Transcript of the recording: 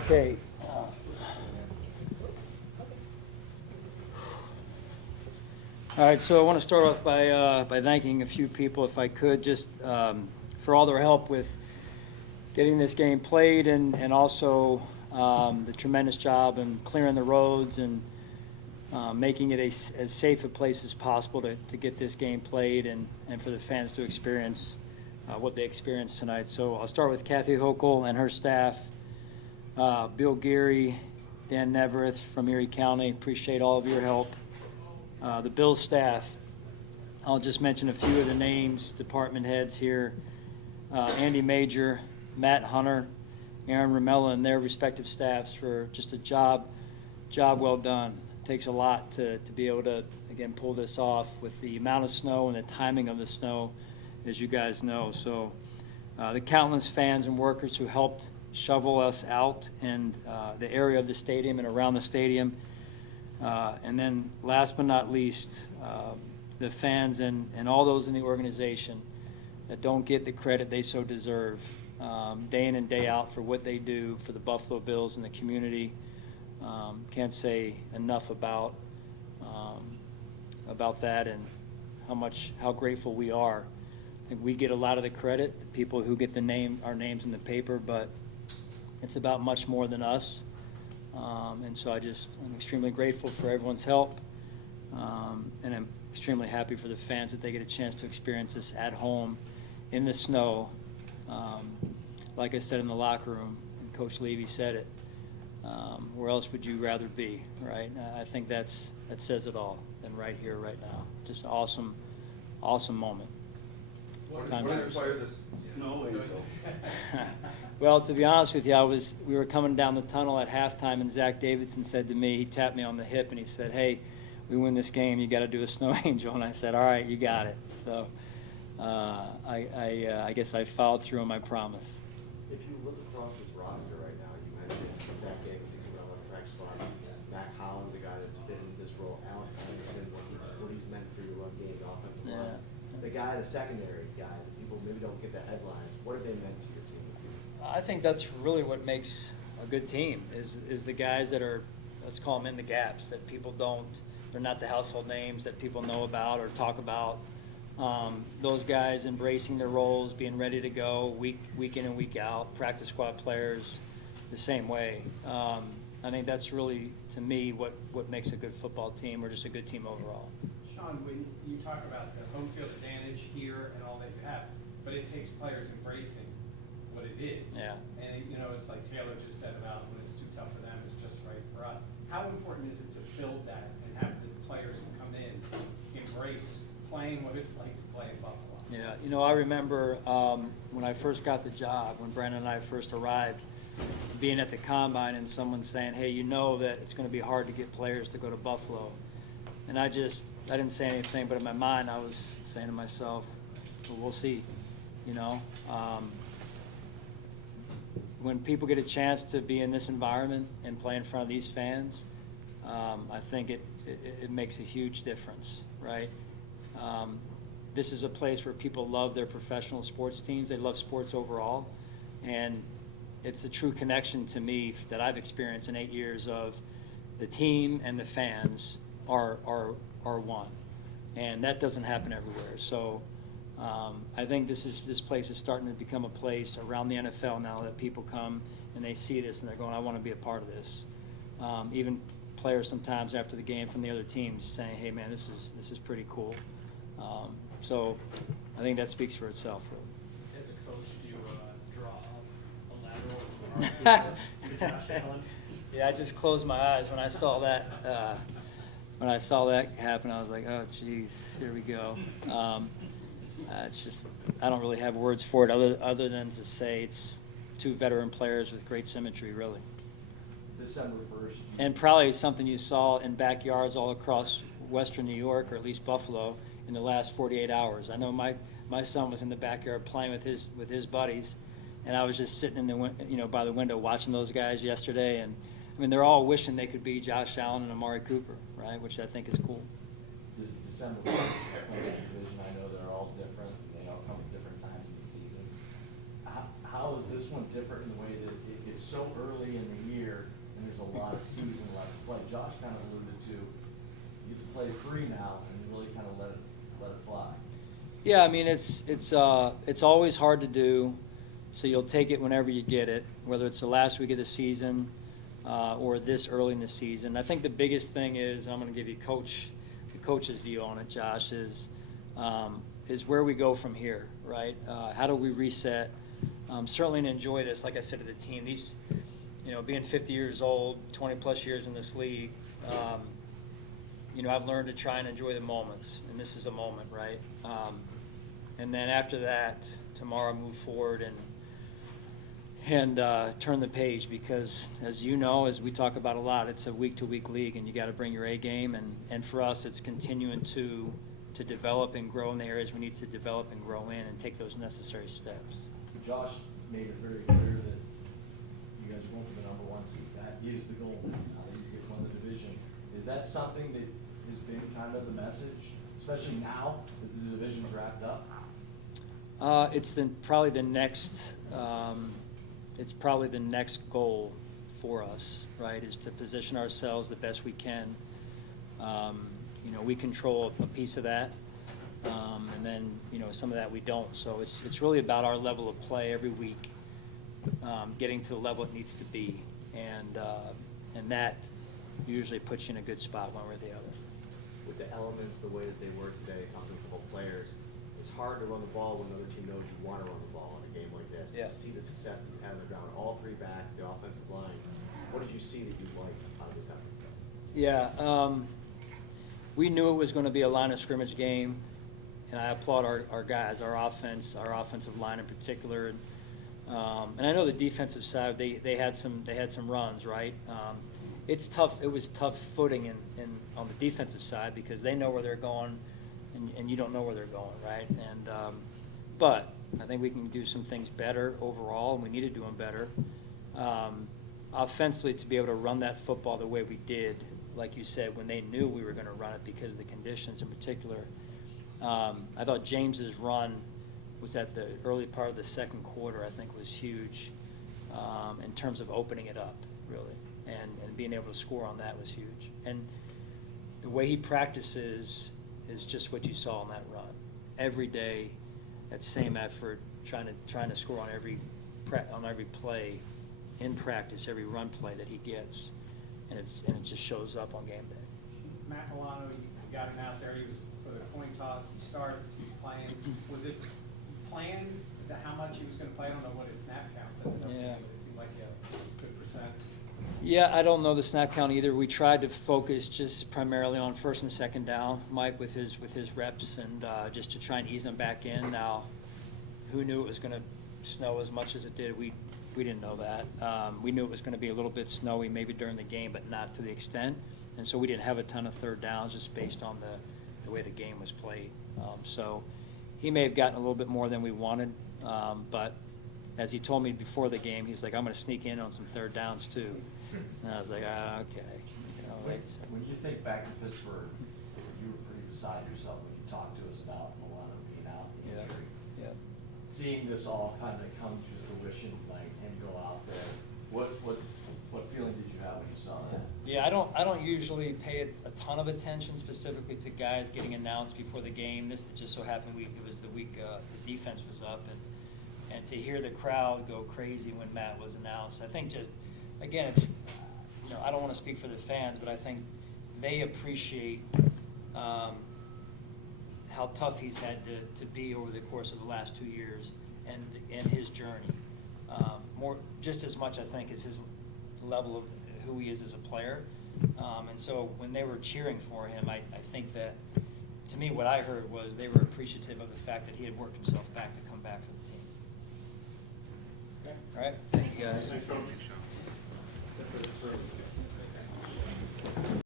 Okay. All right, so I want to start off by thanking a few people, if I could, just for all their help with getting this game played, and also the tremendous job in clearing the roads and making it as safe a place as possible to get this game played, and for the fans to experience what they experienced tonight. So I'll start with Kathy Hochul and her staff, Bill Geary, Dan Nevereth from Erie County. Appreciate all of your help. The Bills staff, I'll just mention a few of the names, department heads here. Andy Major, Matt Hunter, Aaron Ramella, and their respective staffs for just a job well done. It takes a lot to be able to, again, pull this off with the amount of snow and the timing of the snow, as you guys know. So the countless fans and workers who helped shovel us out and the area of the stadium and around the stadium. And then last but not least, the fans and all those in the organization that don't get the credit they so deserve, day in and day out, for what they do for the Buffalo Bills and the community. Can't say enough about that, and how grateful we are. I think we get a lot of the credit, the people who get our names in the paper, but it's about much more than us. And so I'm extremely grateful for everyone's help, and I'm extremely happy for the fans that they get a chance to experience this at home in the snow. Like I said in the locker room, and Coach Levy said it, where else would you rather be, right? I think that says it all, and right here, right now. Just awesome moment. What inspired this snow angel? Well, to be honest with you, we were coming down the tunnel at halftime, and Zach Davidson said to me, he tapped me on the hip, and he said, "Hey, we win this game, you got to do a snow angel." And I said, "All right, you got it." So I guess I followed through on my promise. If you look across this roster right now, you mentioned Zach Davidson, Rex Farm, Matt Holland, the guy that's fitting this role, Alec Anderson, what he's meant for your run game, the offensive line. The guy, the secondary guys, that people maybe don't get the headlines, what have they meant to your team this season? I think that's really what makes a good team, is the guys that are, let's call them in the gaps, that people they're not the household names that people know about or talk about. Those guys embracing their roles, being ready to go week in and week out, practice squad players the same way. I think that's really, to me, what makes a good football team, or just a good team overall. Sean, when you talk about the home field advantage here and all that you have, but it takes players embracing what it is. Yeah. And it's like Taylor just said about when it's too tough for them, it's just right for us. How important is it to build that and have the players who come in embrace playing what it's like to play in Buffalo? Yeah, I remember when I first got the job, when Brandon and I first arrived, being at the combine and someone saying, "Hey, you know that it's going to be hard to get players to go to Buffalo." And I didn't say anything, but in my mind I was saying to myself, well, we'll see, When people get a chance to be in this environment and play in front of these fans, I think it makes a huge difference, right? This is a place where people love their professional sports teams. They love sports overall. And it's a true connection to me that I've experienced in 8 years of the team and the fans are one. And that doesn't happen everywhere. So I think this place is starting to become a place around the NFL now that people come and they see this and they're going, "I want to be a part of this." Even players sometimes after the game from the other teams saying, "Hey man, this is pretty cool." So I think that speaks for itself, really. As a coach, do you draw a lateral to Josh Allen? Yeah, I just closed my eyes when I saw that. When I saw that happen, I was like, "Oh, geez, here we go." It's just, I don't really have words for it other than to say it's two veteran players with great symmetry, really. December 1st. And probably something you saw in backyards all across Western New York, or at least Buffalo, in the last 48 hours. I know my son was in the backyard playing with his buddies, and I was just sitting in by the window watching those guys yesterday. And I mean, they're all wishing they could be Josh Allen and Amari Cooper, right? Which I think is cool. This December 1st division, I know they're all different. They all come at different times of the season. How is this one different in the way that it's it's so early in the year and there's a lot of season left to play. Josh kind of alluded to, you get to play free now and really kind of let it fly. Yeah, I mean, it's always hard to do, so you'll take it whenever you get it, whether it's the last week of the season or this early in the season. I think the biggest thing is, and I'm going to give you the coach's view on it, Josh, is where we go from here, right? How do we reset? Certainly to enjoy this, like I said to the team, these, being 50 years old, 20-plus years in this league, I've learned to try and enjoy the moments, and this is a moment, right? And then after that, tomorrow move forward and turn the page, because as you know, as we talk about a lot, it's a week-to-week league, and you got to bring your A game, and for us, it's continuing to develop and grow in the areas we need to develop and grow in and take those necessary steps. Josh made it very clear that you guys are going for the #1 seed. That is the goal. You get won the division. Is that something that has been kind of the message, especially now that the division's wrapped up? It's probably the next. It's probably the next goal for us, right? Is to position ourselves the best we can. We control a piece of that, and then some of that we don't. So it's really about our level of play every week, getting to the level it needs to be, and that usually puts you in a good spot one way or the other. With the elements, the way that they work today, talking to both players, it's hard to run the ball when the other team knows you want to run the ball in a game like this. Yeah. To see the success that you've had on the ground, all three backs, the offensive line, what did you see that you liked out of this effort? Yeah, we knew it was going to be a line of scrimmage game, and I applaud our guys, our offensive line in particular, and I know the defensive side they had some runs, right. It's tough. It was tough footing on the defensive side because they know where they're going, and you don't know where they're going, right? And but I think we can do some things better overall, and we need to do them better. Offensively, to be able to run that football the way we did, like you said, when they knew we were going to run it because of the conditions in particular. I thought James's run was at the early part of the second quarter, I think was huge in terms of opening it up, really. And being able to score on that was huge. And the way he practices is just what you saw on that run. Every day, that same effort, trying to score on every play in practice, every run play that he gets, and it just shows up on game day. Matt Milano, you got him out there. He was for the coin toss. He starts. He's playing. Was it planned how much he was going to play? I don't know what his snap counts ended up being. Yeah. It seemed like a good percent. Yeah, I don't know the snap count either. We tried to focus just primarily on first and second down, Mike, with his reps, and just to try and ease them back in. Now, who knew it was going to snow as much as it did? We didn't know that. We knew it was going to be a little bit snowy maybe during the game, but not to the extent. And so we didn't have a ton of third downs just based on the way the game was played. So he may have gotten a little bit more than we wanted, but as he told me before the game, he's like, I'm going to sneak in on some third downs too. And I was like, okay. When you think back to Pittsburgh, you were pretty beside yourself when you talked to us about Milano being out. Yeah. Seeing this all kind of come to fruition tonight and go out there, what feeling did you have when you saw that? Yeah, I don't usually pay a ton of attention specifically to guys getting announced before the game. This just so happened it was the week the defense was up, and to hear the crowd go crazy when Matt was announced, I think just again it's I don't want to speak for the fans, but I think they appreciate how tough he's had to be over the course of the last 2 years and his journey. More just as much I think as his level of who he is as a player. And so when they were cheering for him, I think that, to me, what I heard was they were appreciative of the fact that he had worked himself back to come back for the team. Okay. All right? Thank you, guys. Thanks, Coach. That's it for this room.